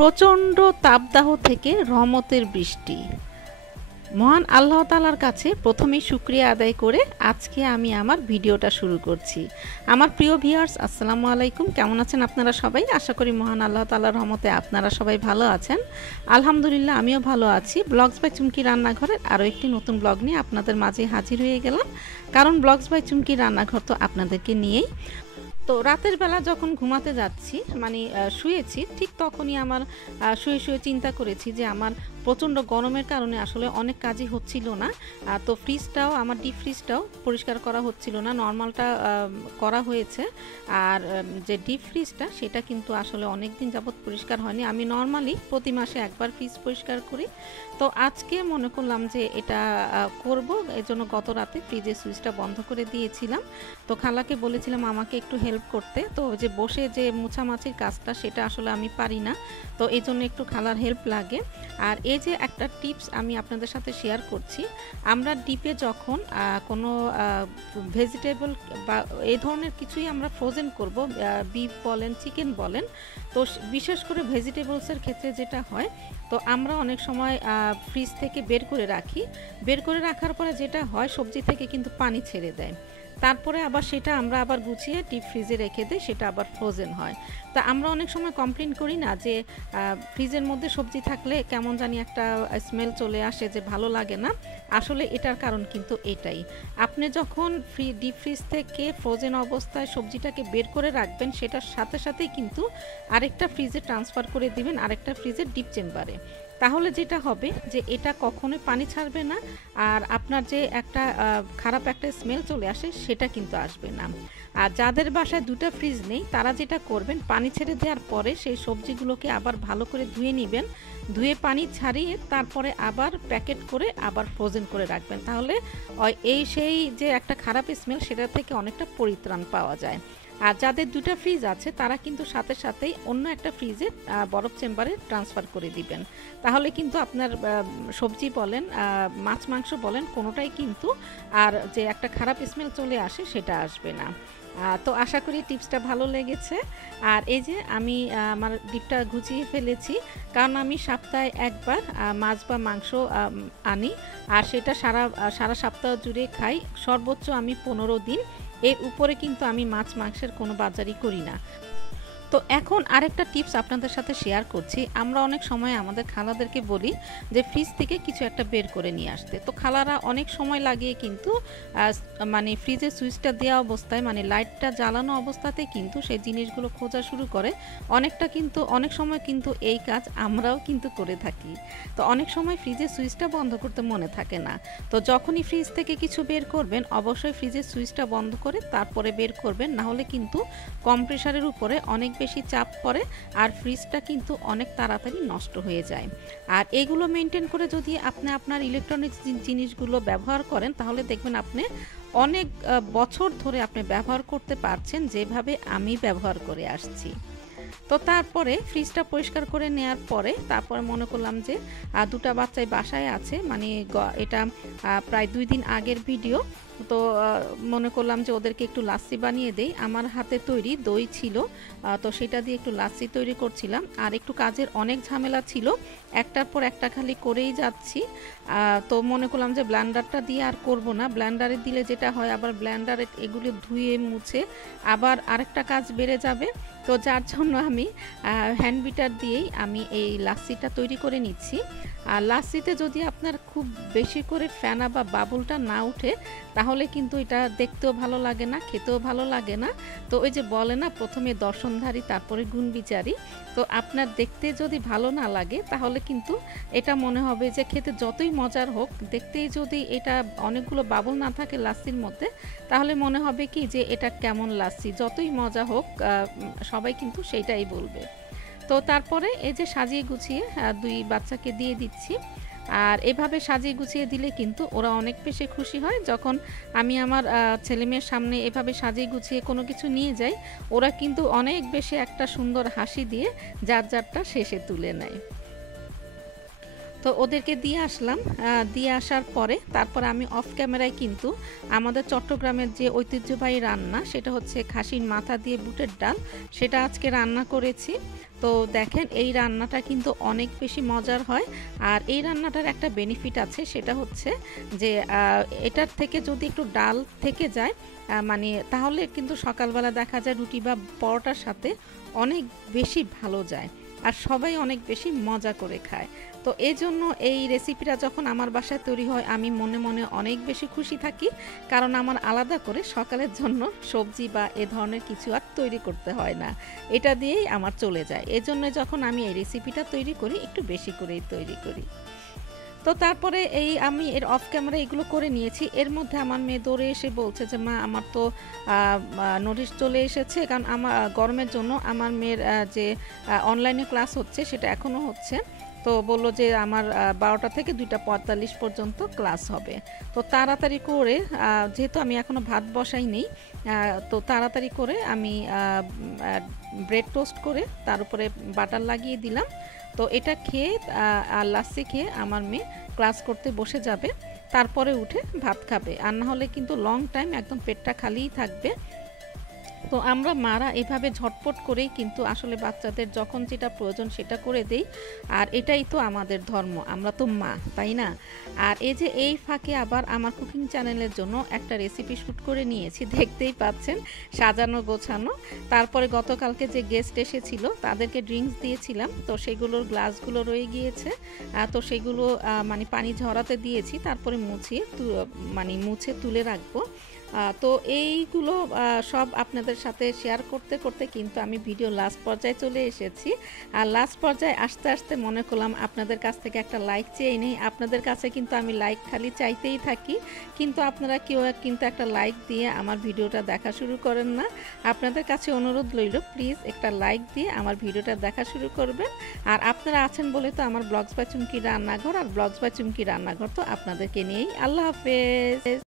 প্রচণ্ড তাপদাহ থেকে রহমতের বৃষ্টি। মহান আল্লাহ তাআলার কাছে প্রথমেই শুকরিয়া আদায় করে আজকে আমি আমার ভিডিওটা শুরু করছি। আমার প্রিয় ভিউয়ার্স, আসসালামু আলাইকুম। কেমন আছেন আপনারা সবাই? আশা করি মহান আল্লাহ তাআলার রহমতে আপনারা সবাই ভালো আছেন। আলহামদুলিল্লাহ, আমিও ভালো আছি। ব্লগস বাই চুমকি রান্নাঘরের আরও একটি নতুন ব্লগ নিয়ে আপনাদের মাঝে হাজির হয়ে গেলাম, কারণ ব্লগস বাই চুমকি রান্নাঘর তো আপনাদেরকে নিয়েই। তো রাতের বেলা যখন ঘুমাতে যাচ্ছি, মানে শুয়েছি, ঠিক তখনই আমার শুয়ে শুয়ে চিন্তা করেছি যে আমার প্রচণ্ড গরমের কারণে আসলে অনেক কাজই হচ্ছিল না। তো ফ্রিজটাও, আমার ডিপ ফ্রিজটাও পরিষ্কার করা হচ্ছিল না। নর্মালটা করা হয়েছে, আর যে ডিপ ফ্রিজটা সেটা কিন্তু আসলে অনেক দিন যাবৎ পরিষ্কার হয়নি। আমি নর্মালি প্রতি মাসে একবার ফ্রিজ পরিষ্কার করি। তো আজকে মনে করলাম যে এটা করব, এজন্য গত রাতে ফ্রিজের সুইচটা বন্ধ করে দিয়েছিলাম। তো খালাকে বলেছিলাম আমাকে একটু হেল্প করতে। তো যে বসে যে মুছামাছির কাজটা সেটা আসলে আমি পারি না, তো এই জন্য একটু খালার হেল্প লাগে। আর এই যে একটা টিপস আমি আপনাদের সাথে শেয়ার করছি, আমরা ডিপে যখন কোনো ভেজিটেবল বা এই ধরনের কিছুই আমরা ফ্রোজেন করব, বিফ বলেন, চিকেন বলেন, তো বিশেষ করে ভেজিটেবলসের ক্ষেত্রে যেটা হয়, তো আমরা অনেক সময় ফ্রিজ থেকে বের করে রাখি। বের করে রাখার পরে যেটা হয়, সবজি থেকে কিন্তু পানি ছেড়ে দেয়। তারপরে আবার সেটা আমরা আবার গুছিয়ে ডিপ ফ্রিজে রেখে দিই, সেটা আবার ফ্রোজেন হয়। তা আমরা অনেক সময় কমপ্লেন করি না যে ফ্রিজের মধ্যে সবজি থাকলে কেমন জানি একটা স্মেল চলে আসে, যে ভালো লাগে না। আসলে এটার কারণ কিন্তু এটাই। আপনি যখন ডিপ ফ্রিজ থেকে ফ্রোজেন অবস্থায় সবজিটাকে বের করে রাখবেন, সেটার সাথে সাথেই কিন্তু আরেকটা ফ্রিজে ট্রান্সফার করে দিবেন, আরেকটা ফ্রিজের ডিপ চেম্বারে। তাহলে যেটা হবে যে এটা কখনোই পানি ছাড়বে না, আর আপনার যে একটা খারাপ একটা স্মেল চলে আসে সেটা কিন্তু আসবে না। আর যাদের বাসায় দুটো ফ্রিজ নেই, তারা যেটা করবেন, পানি ছেড়ে দেওয়ার পরে সেই সবজিগুলোকে আবার ভালো করে ধুয়ে নেবেন। ধুয়ে পানি ছাড়িয়ে তারপরে আবার প্যাকেট করে আবার ফ্রোজেন করে রাখবেন। তাহলে সেই যে একটা খারাপ স্মেল, সেটা থেকে অনেকটা পরিত্রাণ পাওয়া যায়। আর যাদের দুটো ফ্রিজ আছে, তারা কিন্তু সাথে সাথেই অন্য একটা ফ্রিজে বরফ চেম্বারে ট্রান্সফার করে দিবেন। তাহলে কিন্তু আপনার সবজি বলেন, মাছ মাংস বলেন, কোনোটাই কিন্তু আর যে একটা খারাপ স্মেল চলে আসে সেটা আসবে না। তো আশা করি টিপসটা ভালো লেগেছে। আর এই যে আমি আমার ডিপটা গুছিয়ে ফেলেছি, কারণ আমি সপ্তাহে একবার মাছ বা মাংস আনি, আর সেটা সারা সপ্তাহ জুড়ে খাই। সর্বোচ্চ আমি 15 দিন, এর উপরে কিন্তু আমি মাছ মাংসের কোনো বাজারই করি না। তো এখন আরেকটা টিপস আপনাদের সাথে শেয়ার করছি। আমরা অনেক সময় আমাদের খালাদেরকে বলি যে ফ্রিজ থেকে কিছু একটা বের করে নিয়ে আসতে। তো খালারা অনেক সময় লাগিয়ে কিন্তু মানে ফ্রিজের সুইচটা দেওয়া অবস্থায়, মানে লাইটটা জ্বালানো অবস্থাতে কিন্তু সেই জিনিসগুলো খোঁজা শুরু করে। অনেক সময় কিন্তু এই কাজ আমরাও কিন্তু করে থাকি। তো অনেক সময় ফ্রিজের সুইচটা বন্ধ করতে মনে থাকে না। তো যখনই ফ্রিজ থেকে কিছু বের করবেন, অবশ্যই ফ্রিজের সুইচটা বন্ধ করে তারপরে বের করবেন, নাহলে কিন্তু কম্প্রেসারের উপরে অনেক বেশি চাপ পড়ে, আর ফ্রিজটা কিন্তু অনেক তাড়াতাড়ি নষ্ট হয়ে যায়। আর এগুলো মেনটেন করে যদি আপনি আপনার ইলেকট্রনিক্স জিনিসগুলো ব্যবহার করেন, তাহলে দেখবেন আপনি অনেক বছর ধরে আপনি ব্যবহার করতে পারছেন, যেভাবে আমি ব্যবহার করে আসছি। তো তারপরে ফ্রিজটা পরিষ্কার করে নেওয়ার পরে তারপরে মনে করলাম যে দুটো বাচ্চাই বাসায় আছে, মানে এটা প্রায় 2 দিন আগের ভিডিও। তো মনে করলাম যে ওদেরকে একটু লাচ্ছি বানিয়ে দেই। আমার হাতে তৈরি দই ছিল, তো সেটা দিয়ে একটু লাচ্ছি তৈরি করছিলাম। আর একটু কাজের অনেক ঝামেলা ছিল, একটার পর একটা খালি করেই যাচ্ছি। তো মনে করলাম যে ব্লেন্ডারটা দিয়ে আর করব না, ব্লেন্ডারে দিলে যেটা হয়, আবার ব্লেন্ডারে এগুলো ধুয়ে মুছে আবার আরেকটা কাজ বেড়ে যাবে। তো যার জন্য আমি হ্যান্ড বিটার দিয়েই আমি এই লাচ্ছিটা তৈরি করে নিচ্ছি। আর লাচ্ছিতে যদি আপনার খুব বেশি করে ফেনা বা বাবুলটা না উঠে, তাহলে কিন্তু এটা দেখতেও ভালো লাগে না, খেতেও ভালো লাগে না। তো ওই যে বলে না, প্রথমে দর্শনধারী তারপরে গুণবিচারী। তো আপনার দেখতে যদি ভালো না লাগে, তাহলে কিন্তু এটা মনে হবে যে খেতে যতই মজার হোক, দেখতেই যদি এটা অনেকগুলো বাবুল না থাকে লাচ্ছির মধ্যে, তাহলে মনে হবে কি যে এটা কেমন লাচ্ছি। যতই মজা হোক, সবাই কিন্তু সেইটাই বলবে। তো তারপরে এই যে সাজিয়ে গুছিয়ে 2 বাচ্চাকে দিয়ে দিচ্ছি। আর এভাবে সাজিয়ে গুছিয়ে দিলে কিন্তু ওরা অনেক বেশি খুশি হয়। যখন আমি আমার ছেলেমেয়ের সামনে এভাবে সাজিয়ে গুছিয়ে কোনো কিছু নিয়ে যাই, ওরা কিন্তু অনেক বেশি একটা সুন্দর হাসি দিয়ে যার যারটা শেষে তুলে নেয়। তো ওদেরকে দিয়ে আসলাম। দিয়ে আসার পরে তারপর আমি অফ ক্যামেরায় কিন্তু আমাদের চট্টগ্রামের যে ঐতিহ্যবাহী রান্না, সেটা হচ্ছে খাসির মাথা দিয়ে বুটের ডাল, সেটা আজকে রান্না করেছি। তো দেখেন এই রান্নাটা কিন্তু অনেক বেশি মজার হয়। আর এই রান্নাটার একটা বেনিফিট আছে, সেটা হচ্ছে যে এটার থেকে যদি একটু ডাল থেকে যায় মানে তাহলে কিন্তু সকালবেলা দেখা যায় রুটি বা পরোটার সাথে অনেক বেশি ভালো যায়, আর সবাই অনেক বেশি মজা করে খায়। তো এই জন্য এই রেসিপিটা যখন আমার বাসায় তৈরি হয় আমি মনে মনে অনেক বেশি খুশি থাকি, কারণ আমার আলাদা করে সকালের জন্য সবজি বা এ ধরনের কিছু আর তৈরি করতে হয় না, এটা দিয়েই আমার চলে যায়। এজন্য যখন আমি এই রেসিপিটা তৈরি করি একটু বেশি করেই তৈরি করি। তো তারপরে এই আমি এর অফ ক্যামেরা এগুলো করে নিয়েছি। এর মধ্যে আমার মেয়ে দৌড়ে এসে বলছে যে মা আমার তো নোটিশ চলে এসেছে, কারণ আমার গরমের জন্য আমার মেয়ের যে অনলাইনে ক্লাস হচ্ছে সেটা এখনও হচ্ছে। তো বললো যে আমার 12টা থেকে 2:45 পর্যন্ত ক্লাস হবে। তো তাড়াতাড়ি করে যেহেতু আমি এখনও ভাত বসাই নেই, তো তাড়াতাড়ি করে আমি ব্রেড টোস্ট করে তার উপরে বাটার লাগিয়ে দিলাম। তো এটা খেয়ে আর লাস্টে খেয়ে আমার মেয়ে ক্লাস করতে বসে যাবে, তারপরে উঠে ভাত খাবে, আর না হলে কিন্তু লং টাইম একদম পেটটা খালিই থাকবে। তো আমরা মারা এভাবে ঝটপট করেই কিন্তু আসলে বাচ্চাদের যখন যেটা প্রয়োজন সেটা করে দেই, আর এটাই তো আমাদের ধর্ম, আমরা তো মা, তাই না? আর এই যে এই ফাঁকে আবার আমার কুকিং চ্যানেলের জন্য একটা রেসিপি শ্যুট করে নিয়েছি, দেখতেই পাচ্ছেন সাজানো গোছানো। তারপরে গতকালকে যে গেস্ট এসেছিল তাদেরকে ড্রিঙ্কস দিয়েছিলাম, তো সেগুলোর গ্লাসগুলো রয়ে গিয়েছে, তো সেগুলো মানে পানি ঝরাতে দিয়েছি, তারপরে মুছে তুলে রাখবো। তো এইগুলো সব আপনাদের সাথে শেয়ার করতে করতে কিন্তু আমি ভিডিও লাস্ট পর্যায়ে চলে এসেছি। আর লাস্ট পর্যায়ে আসতে আসতে মনে করলাম আপনাদের কাছ থেকে একটা লাইক চেয়ে নেই। আপনাদের কাছে কিন্তু আমি লাইক খালি চাইতেই থাকি, কিন্তু আপনারা কেউ কিন্তু একটা লাইক দিয়ে আমার ভিডিওটা দেখা শুরু করেন না। আপনাদের কাছে অনুরোধ রইল, প্লিজ একটা লাইক দিয়ে আমার ভিডিওটা দেখা শুরু করবেন। আর আপনারা আছেন বলে তো আমার ব্লগস বাই চুমকি রান্নাঘর, আর ব্লগস বাই চুমকি রান্নাঘর তো আপনাদেরকে নিয়েই। আল্লাহ হাফেজ।